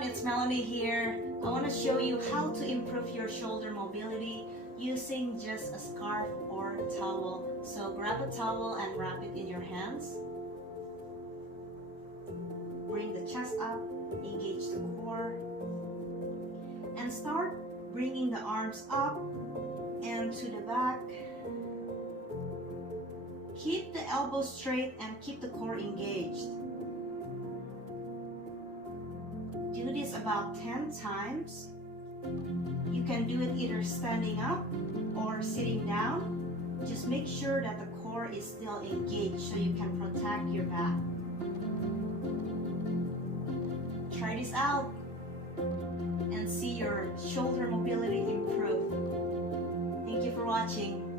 everyone, it's Melanie here. I want to show you how to improve your shoulder mobility using just a scarf or towel. So grab a towel and wrap it in your hands. Bring the chest up, engage the core, and start bringing the arms up and to the back. Keep the elbows straight and keep the core engaged. Do this about 10 times. You can do it either standing up or sitting down. Just make sure that the core is still engaged so you can protect your back. Try this out and see your shoulder mobility improve. Thank you for watching.